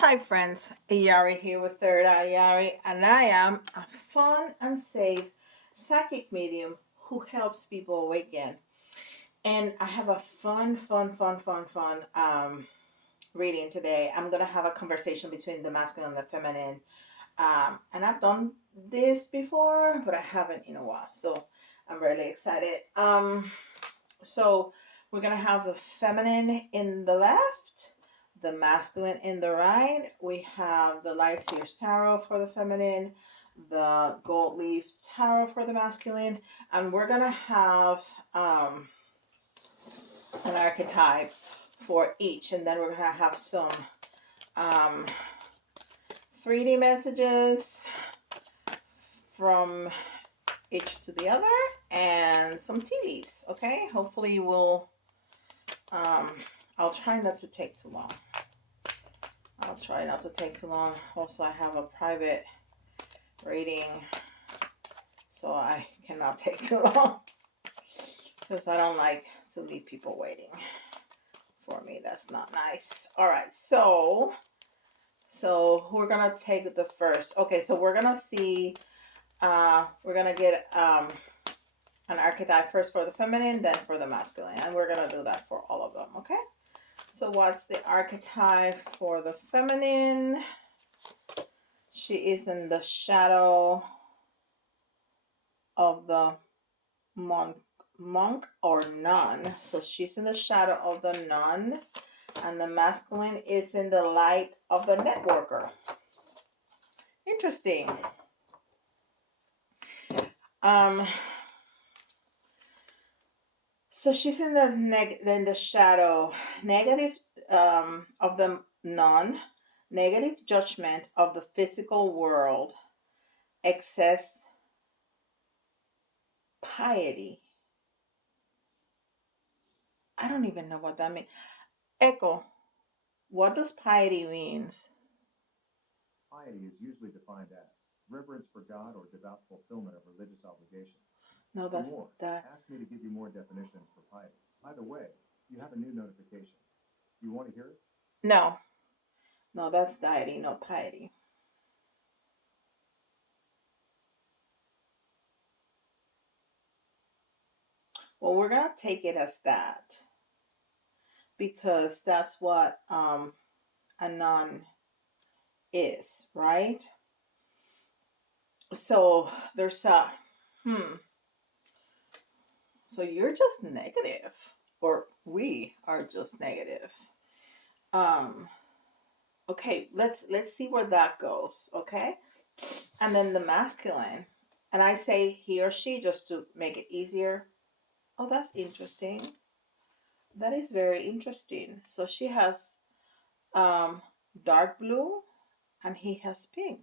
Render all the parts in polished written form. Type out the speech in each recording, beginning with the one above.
Hi friends, Yari here with Third Eye Yari, and I am a fun and safe psychic medium who helps people awaken. And I have a fun reading today. I'm gonna have a conversation between the masculine and the feminine. And I've done this before, but I haven't in a while, so I'm really excited. So we're gonna have the feminine in the left, the masculine in the right. We have the Light Seers Tarot for the feminine, the Gold Leaf Tarot for the masculine, and we're gonna have an archetype for each, and then we're gonna have some um, 3D messages from each to the other, and some tea leaves. Okay, hopefully we'll I'll try not to take too long. Also, I have a private reading, so I cannot take too long because I don't like to leave people waiting for me. That's not nice. All right, so we're gonna take the first. Okay, so we're gonna see. We're gonna get an archetype first for the feminine, then for the masculine, and we're gonna do that for all of them. Okay. So what's the archetype for the feminine? She is in the shadow of the monk or nun. So she's in the shadow of the nun, and the masculine is in the light of the networker. Interesting. So she's in the shadow, negative of the nun, negative judgment of the physical world, excess piety. I don't even know what that means. Echo, what does piety means? Piety is usually defined as reverence for God or devout fulfillment of religious obligations. No, For that's more, that. ask me to give you more definitions for piety. By the way, you have a new notification. Do you want to hear it? No, no, that's deity, not piety. Well, we're gonna take it as that because that's what a nun is, right? So there's a So you're just negative, or we are just negative. Um, okay, let's see where that goes. Okay, and then the masculine, and I say he or she just to make it easier. Oh, that's interesting. That is very interesting. So she has um, dark blue, and he has pink.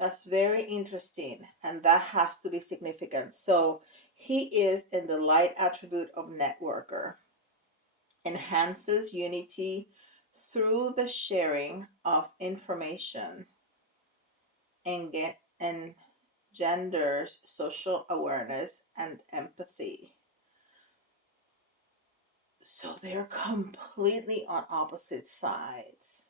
That's very interesting, and that has to be significant. So he is in the light attribute of networker, enhances unity through the sharing of information, and engenders social awareness and empathy. So they're completely on opposite sides.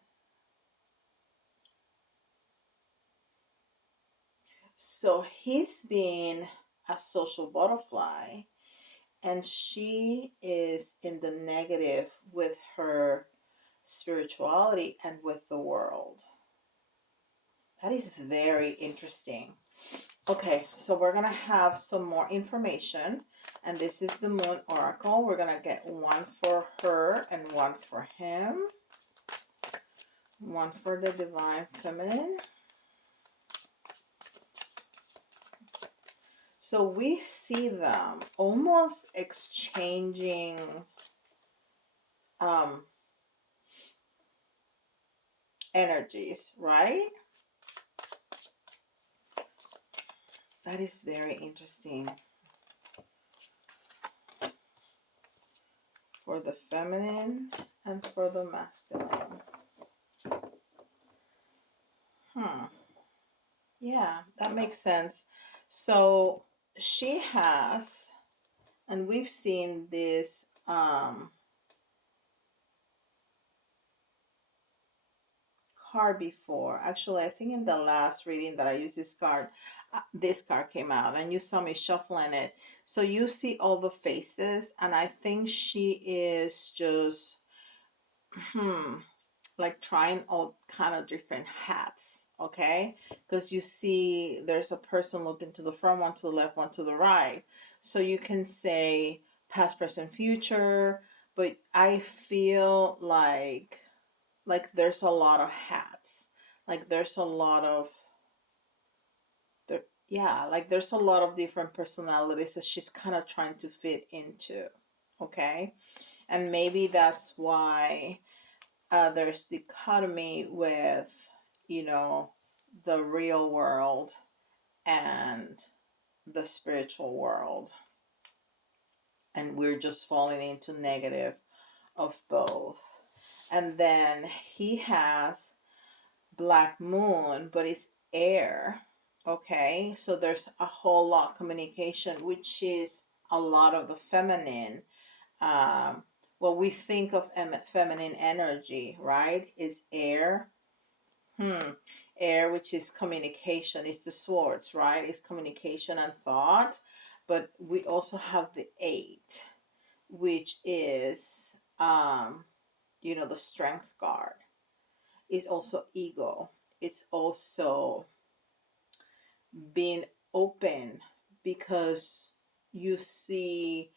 So he's being a social butterfly, and she is in the negative with her spirituality and with the world. That is very interesting. Okay, so we're gonna have some more information, and this is the Moon Oracle. We're gonna get one for her and one for him, one for the Divine Feminine. So we see them almost exchanging um, energies, right? That is very interesting. For the feminine and for the masculine. Yeah, that makes sense. So she has, and we've seen this card before. Actually, I think in the last reading that I used this card came out, and you saw me shuffling it. So you see all the faces, and I think she is just, hmm, like trying all kind of different hats, okay? Because you see there's a person looking to the front, one to the left, one to the right. So you can say past, present, future, but I feel like there's a lot of hats. Like there's a lot of there, yeah, like there's a lot of different personalities that she's kind of trying to fit into, okay? And maybe that's why there's dichotomy with, you know, the real world and the spiritual world, and we're just falling into negative of both. And then he has Black Moon, but it's air. Okay, so there's a whole lot of communication, which is a lot of the feminine. Um, what we think of feminine energy, right, is air. Air, which is communication, is the swords, right? It's communication and thought. But we also have the eight, which is, the strength card. It's also ego. It's also being open, because you see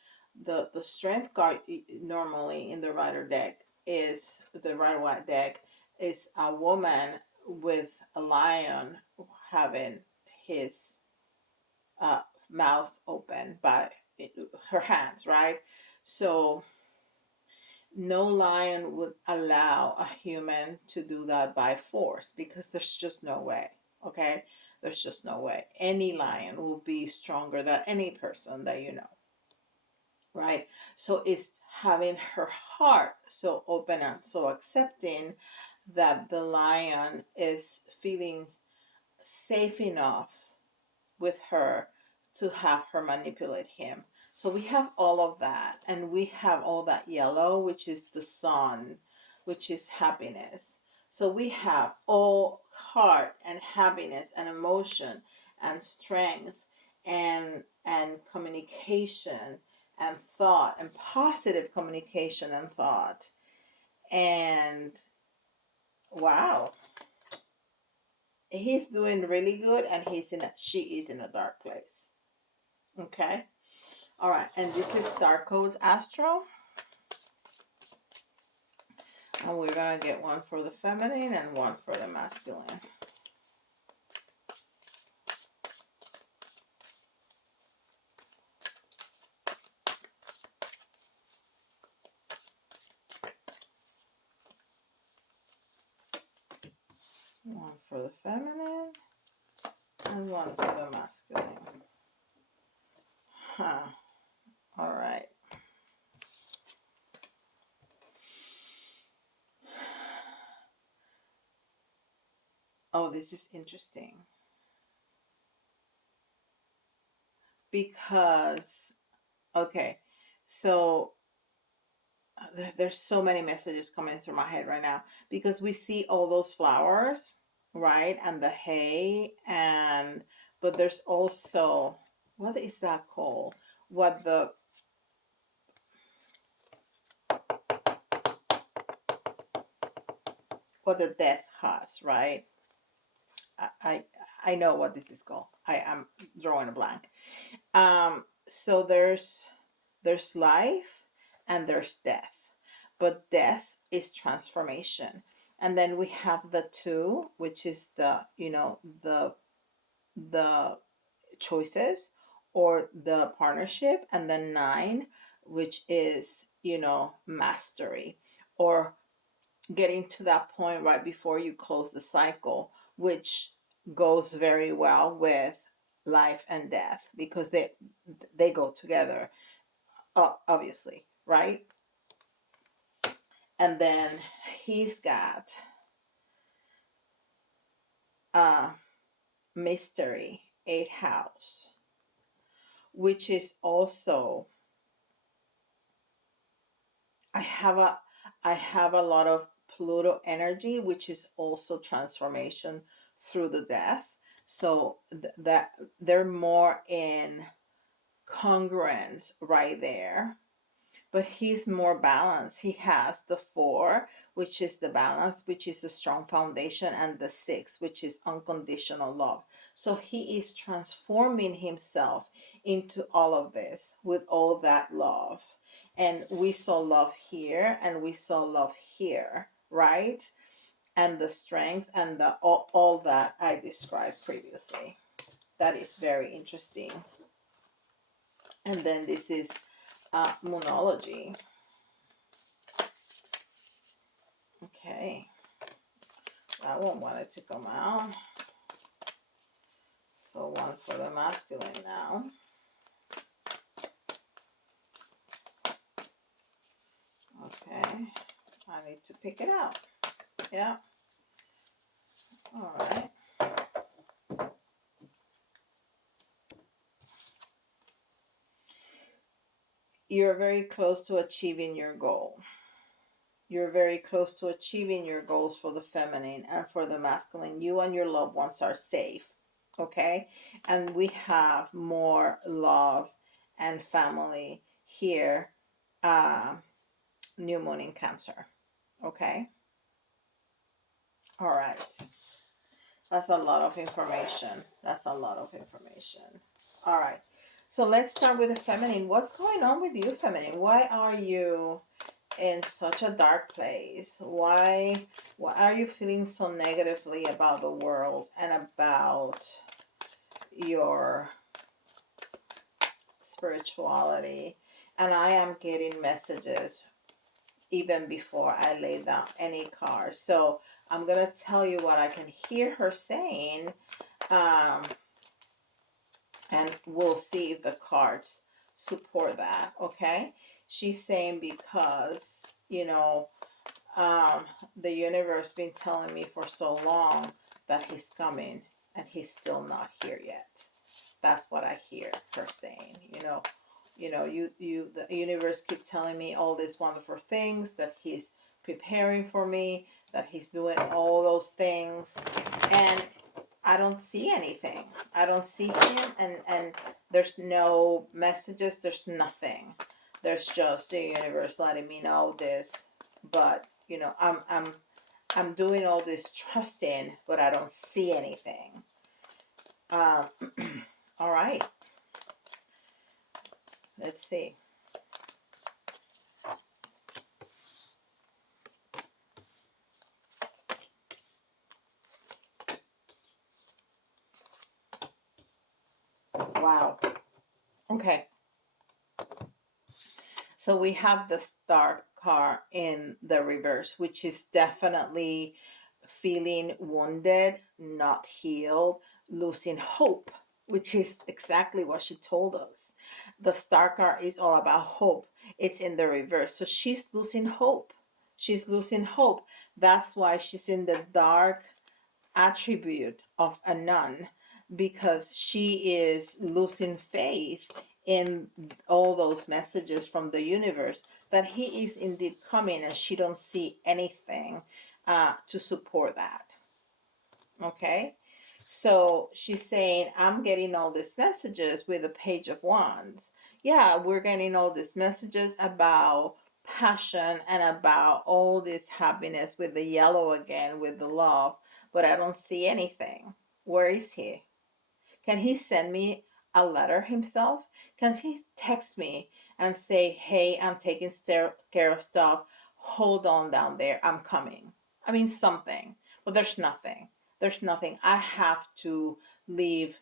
the strength card normally in the rider deck is the rider white deck is a woman with a lion having his uh, mouth open by her hands, right? So no lion would allow a human to do that by force, because there's just no way. Okay, there's just no way any lion will be stronger than any person that you know, right? So it's having her heart so open and so accepting that the lion is feeling safe enough with her to have her manipulate him. So we have all of that, and we have all that yellow, which is the sun, which is happiness. So we have all heart and happiness and emotion and strength and communication and thought and positive communication and thought. And wow, he's doing really good, and she is in a dark place. Okay. All right, and this is Star Codes Astro. And we're going to get one for the feminine and one for the masculine. One for the feminine and one for the masculine. Huh. All right. Oh, this is interesting. Because, okay, so there's so many messages coming through my head right now, because we see all those flowers, right, and the hay, but there's also, what is that called, what the death has, right? I know what this is called. I am drawing a blank. So there's life and there's death, but death is transformation. And then we have the two, which is the the choices or the partnership, and then nine, which is mastery, or getting to that point right before you close the cycle, which goes very well with life and death, because they go together, obviously, right? And then he's got mystery, 8th house, which is also, I have a lot of Pluto energy, which is also transformation through the death. So that they're more in congruence right there, but he's more balanced. He has the 4, which is the balance, which is a strong foundation, and the 6, which is unconditional love. So he is transforming himself into all of this with all that love. And we saw love here and we saw love here, right? And the strength and the all that I described previously. That is very interesting. And then this is Moonology. Okay, that one wanted to come out. So one for the masculine now. Okay, I need to pick it out. Yeah. All right. You're very close to achieving your goal. You're very close to achieving your goals for the feminine, and for the masculine, you and your loved ones are safe. Okay? And we have more love and family here. New moon in Cancer. Okay? All right. That's a lot of information. That's a lot of information. All right. So let's start with the feminine. What's going on with you, feminine? Why are you in such a dark place? Why are you feeling so negatively about the world and about your spirituality? And I am getting messages even before I lay down any cards. So I'm going to tell you what I can hear her saying. And we'll see if the cards support that. Okay? She's saying because, the universe been telling me for so long that he's coming and he's still not here yet. That's what I hear her saying. The universe keep telling me all these wonderful things, that he's preparing for me, that he's doing all those things, and I don't see anything. I don't see him, and there's no messages. There's nothing. There's just the universe letting me know this, but I'm doing all this trusting, but I don't see anything. All right. Let's see. Wow. Okay. So we have the Star card in the reverse, which is definitely feeling wounded, not healed, losing hope, which is exactly what she told us. The Star card is all about hope. It's in the reverse. So she's losing hope. She's losing hope. That's why she's in the dark attribute of a nun, because she is losing faith in all those messages from the universe that he is indeed coming, and she don't see anything to support that. Okay, so she's saying, I'm getting all these messages with the Page of Wands. Yeah, we're getting all these messages about passion and about all this happiness with the yellow again, with the love, but I don't see anything. Where is he? Can he send me a letter himself? Can he text me and say, hey, I'm taking care of stuff. Hold on down there. I'm coming. I mean, something. But there's nothing. There's nothing. I have to leave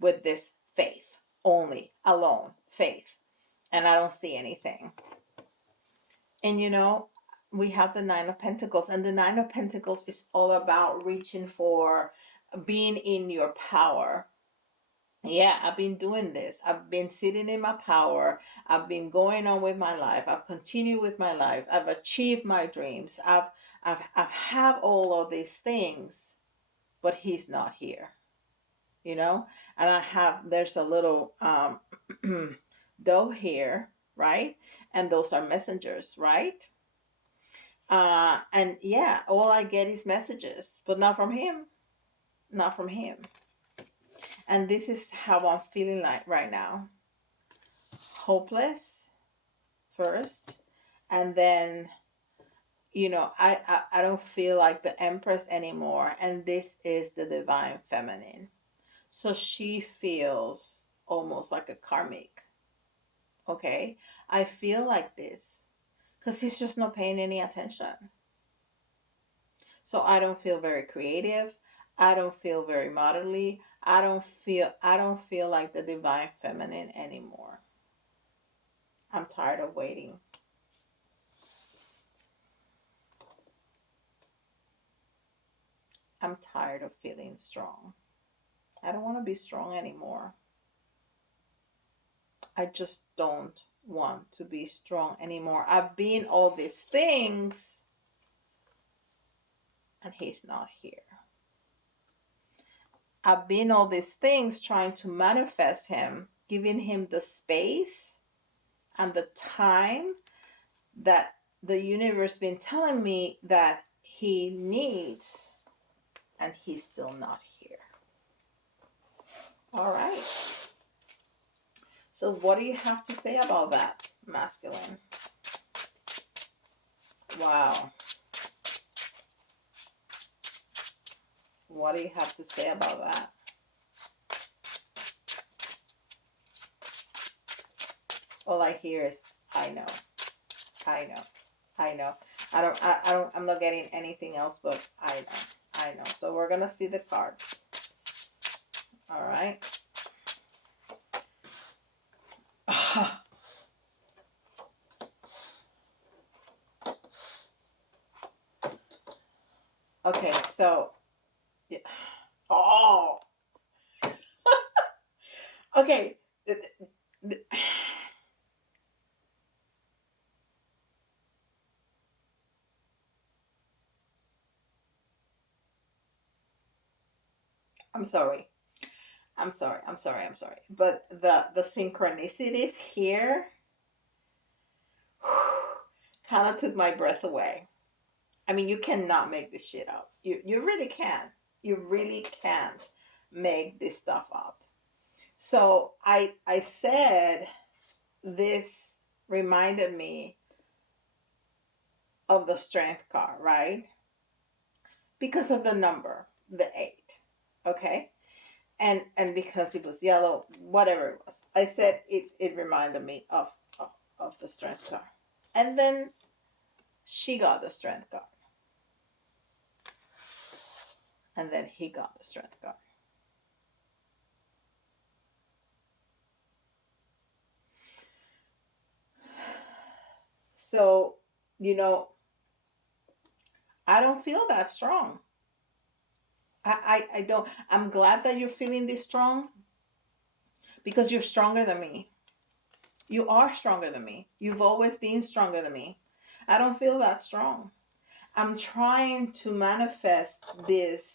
with this faith only, alone, faith. And I don't see anything. And we have the Nine of Pentacles, and the Nine of Pentacles is all about reaching for being in your power. Yeah, I've been doing this. I've been sitting in my power. I've been going on with my life. I've continued with my life. I've achieved my dreams. I've have all of these things, but he's not here. And there's a little dove here, right? And those are messengers, right? And yeah, all I get is messages, but not from him. Not from him. And this is how I'm feeling like right now. Hopeless first, and then I don't feel like the Empress anymore, and this is the Divine Feminine. So she feels almost like a karmic. Okay, I feel like this because he's just not paying any attention. So I don't feel very creative. I don't feel very motherly. I don't feel like the Divine Feminine anymore. I'm tired of waiting. I'm tired of feeling strong. I don't want to be strong anymore. I just don't want to be strong anymore. I've been all these things and he's not here. I've been all these things trying to manifest him, giving him the space and the time that the universe been telling me that he needs, and he's still not here. All right. So what do you have to say about that, masculine? Wow. What do you have to say about that? All I hear is, I know, I know, I know. I'm not getting anything else but I know. So we're gonna see the cards. All right. Okay, so, oh, okay. I'm sorry. I'm sorry. I'm sorry. I'm sorry. But the synchronicities here kind of took my breath away. I mean, you cannot make this shit up. You really can't. You really can't make this stuff up. So I said this reminded me of the strength card, right? Because of the number, the 8. Okay? And because it was yellow, whatever it was. I said it reminded me of the strength card. And then she got the strength card. And then he got the strength card. So, you know, I don't feel that strong. I don't. I'm glad that you're feeling this strong because you're stronger than me. You are stronger than me. You've always been stronger than me. I don't feel that strong. I'm trying to manifest this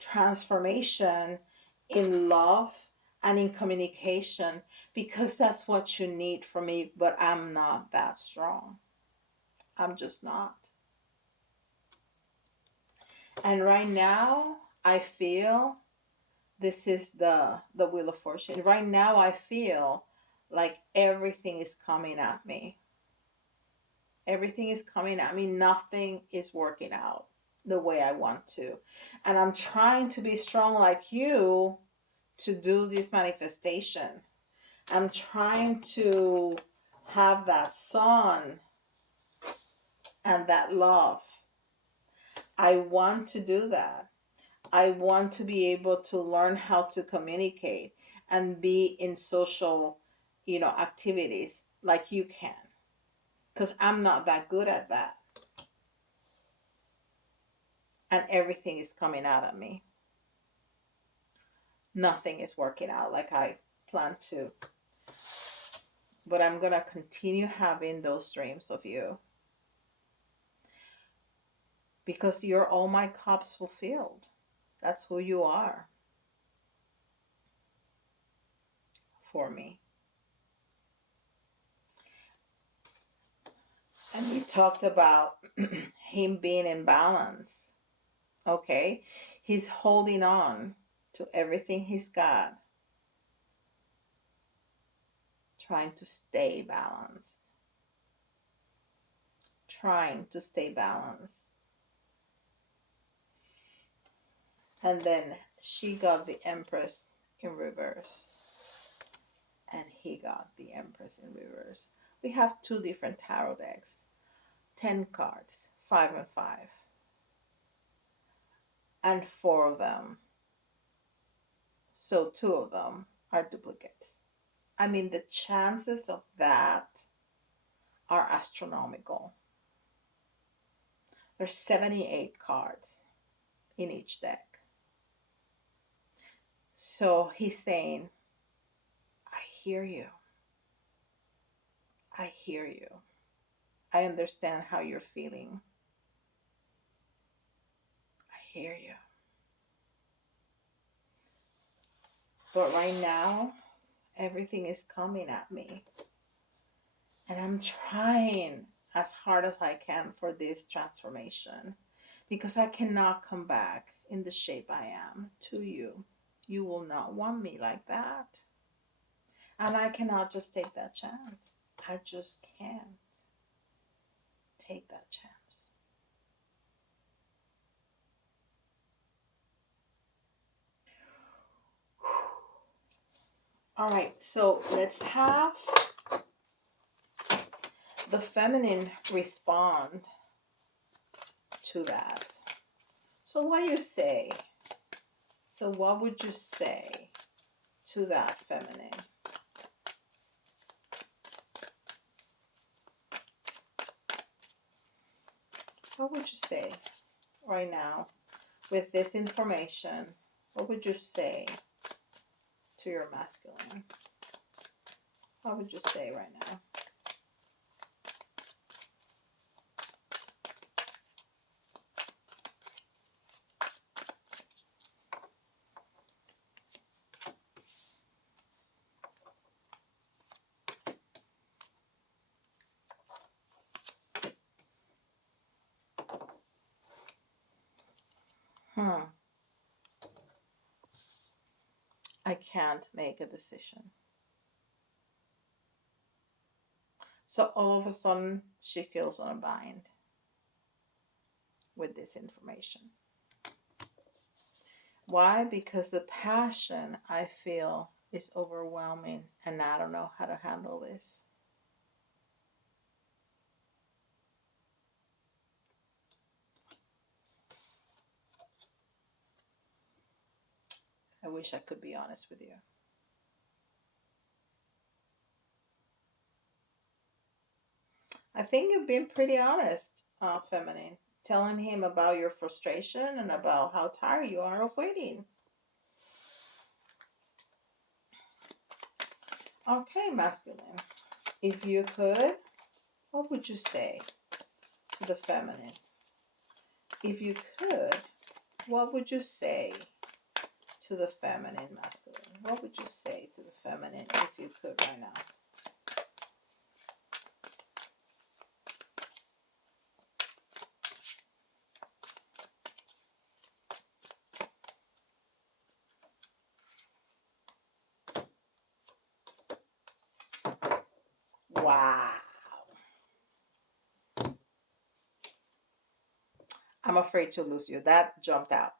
transformation in love and in communication because that's what you need from me, but I'm not that strong. I'm just not. And right now, I feel this is the wheel of fortune. Right now, I feel like everything is coming at me. Everything is coming at me. Nothing is working out the way I want to. And I'm trying to be strong like you to do this manifestation. I'm trying to have that sun and that love. I want to do that. I want to be able to learn how to communicate and be in social, activities like you can. Because I'm not that good at that. And everything is coming out of me. Nothing is working out like I planned to. But I'm going to continue having those dreams of you. Because you're all my cups fulfilled. That's who you are for me. And we talked about him being in balance. Okay. He's holding on to everything he's got, trying to stay balanced. Trying to stay balanced. And then she got the Empress in reverse. And he got the Empress in reverse. We have two different tarot decks, 10 cards, 5 and 5, and 4 of them. So 2 of them are duplicates. I mean, the chances of that are astronomical. There's 78 cards in each deck. So he's saying, I hear you. I hear you. I understand how you're feeling. I hear you. But right now, everything is coming at me. And I'm trying as hard as I can for this transformation because I cannot come back in the shape I am to you. You will not want me like that. And I cannot just take that chance. I just can't take that chance. All right, so let's have the feminine respond to that. So what do you say? So what would you say to that feminine? What would you say right now with this information? What would you say to your masculine? What would you say right now? I can't make a decision. So all of a sudden, she feels on a bind with this information. Why? Because the passion I feel is overwhelming and I don't know how to handle this. I wish I could be honest with you. I think you've been pretty honest, feminine, telling him about your frustration and about how tired you are of waiting. Okay, masculine. If you could, what would you say to the feminine? If you could, what would you say to the feminine masculine? What would you say to the feminine if you could right now? Wow. I'm afraid to lose you. That jumped out.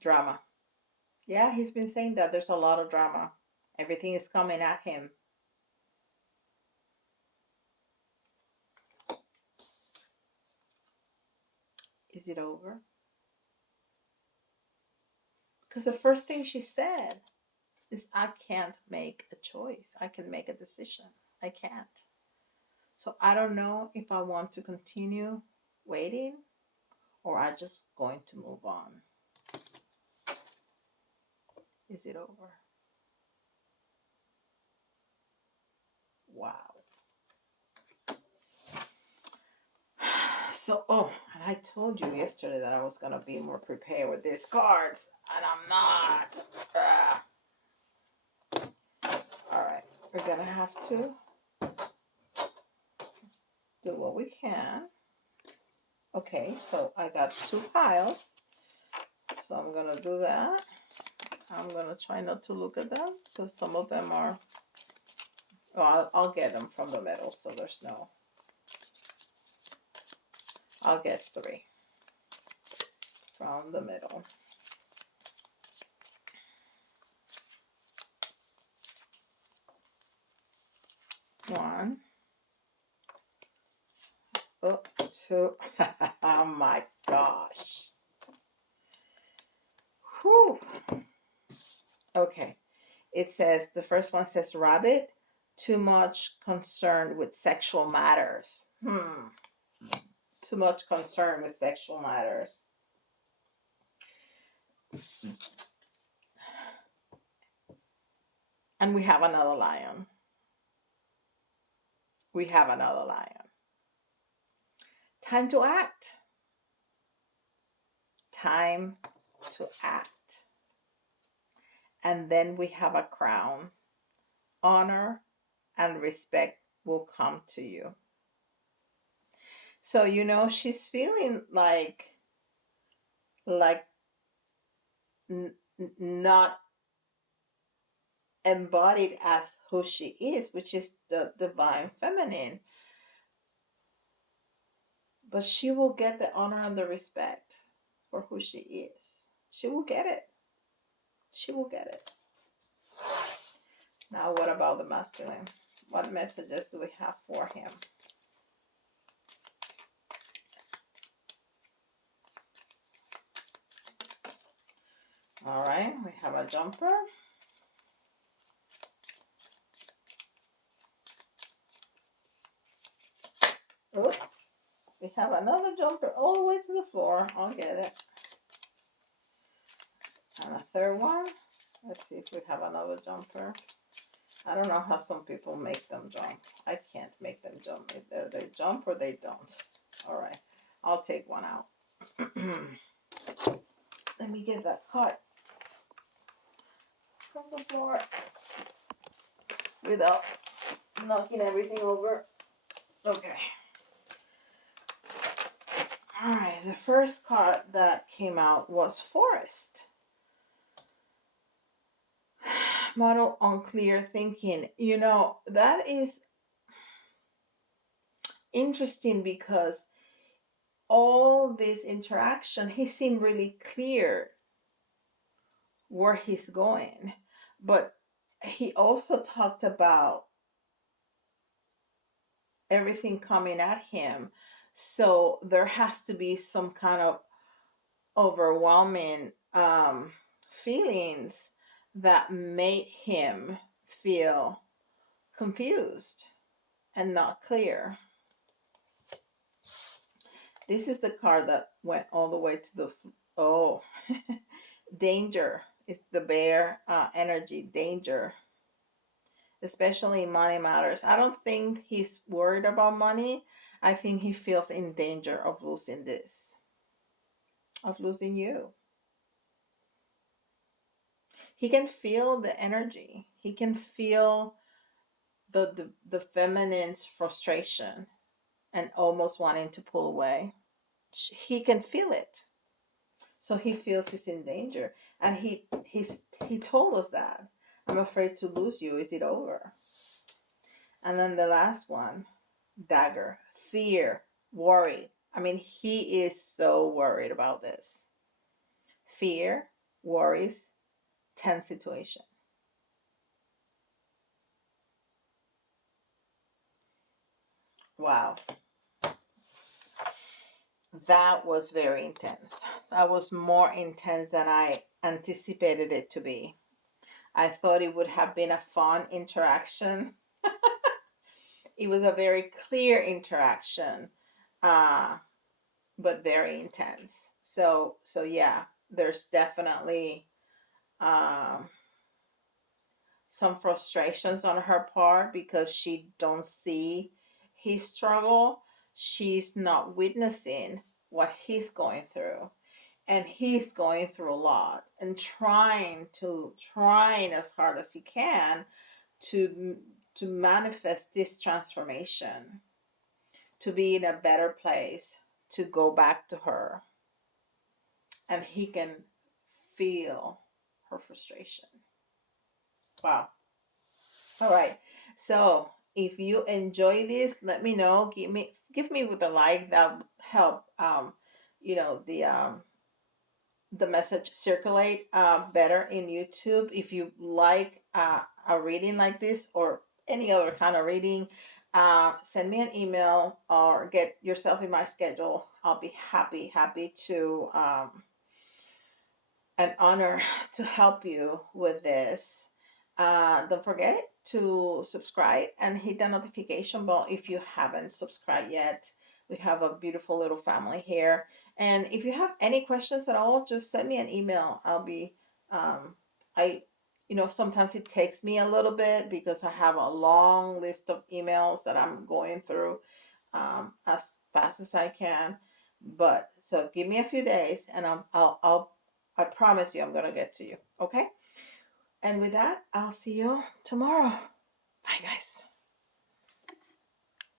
Drama. Yeah, he's been saying that there's a lot of drama. Everything is coming at him. Is it over? Because the first thing she said is, I can't make a choice. I can make a decision. I can't. So I don't know if I want to continue waiting or I just going to move on. Is it over? Wow. So, and I told you yesterday that I was going to be more prepared with these cards, and I'm not. we're gonna have to do what we can. Okay, so I got 2 piles. So I'm gonna do that. I'm gonna try not to look at them because some of them are, oh, I'll get them from the middle, so there's no, I'll get 3 from the middle. One, oh, 2. Oh my gosh. Whew. Okay. It says, the first one says, rabbit, too much concerned with sexual matters. Too much concern with sexual matters. And we have another lion. We have another lion. Time to act. Time to act. And then we have a crown. Honor and respect will come to you. So, you know, she's feeling like not embodied as who she is, which is the divine feminine. But she will get the honor and the respect for who she is. She will get it. She will get it. Now, what about the masculine? What messages do we have for him? All right, we have a jumper. Oh, we have another jumper all the way to the floor. I'll get it. And a third one. Let's see if we have another jumper. I don't know how some people make them jump. I can't make them jump. Either they jump or they don't. All right, I'll take one out. Let me get that card from the floor without knocking everything over. Okay. All right, the first card that came out was Forest. Model on clear thinking. You know, that is interesting because all this interaction, he seemed really clear where he's going. But he also talked about everything coming at him. So there has to be some kind of overwhelming feelings that made him feel confused and not clear. This is the card that went all the way to the, danger. It's the bear energy, danger. Especially money matters. I don't think he's worried about money. I think he feels in danger of losing this, of losing you. He can feel the energy. He can feel the feminine's frustration and almost wanting to pull away. He can feel it. So he feels he's in danger. And he told us that. I'm afraid to lose you. Is it over? And then the last one, dagger, fear, worry. I mean, he is so worried about this. Fear, worries, tense situation. Wow. That was very intense. That was more intense than I anticipated it to be. I thought it would have been a fun interaction. It was a very clear interaction, but very intense. So yeah, there's definitely some frustrations on her part because she don't see his struggle. She's not witnessing what he's going through, and he's going through a lot and trying as hard as he can to to manifest this transformation, to be in a better place, to go back to her, and he can feel her frustration. Wow. All right. So if you enjoy this, let me know. Give me with a like. That would help you know the message circulate better in YouTube. If you like a reading like this or any other kind of reading, send me an email or get yourself in my schedule. I'll be happy to an honor to help you with this. Don't forget to subscribe and hit the notification bell if you haven't subscribed yet. We have a beautiful little family here. And if you have any questions at all, just send me an email. I, sometimes it takes me a little bit because I have a long list of emails that I'm going through as fast as I can. But so give me a few days and I promise you I'm going to get to you. Okay? And with that, I'll see you tomorrow. Bye, guys.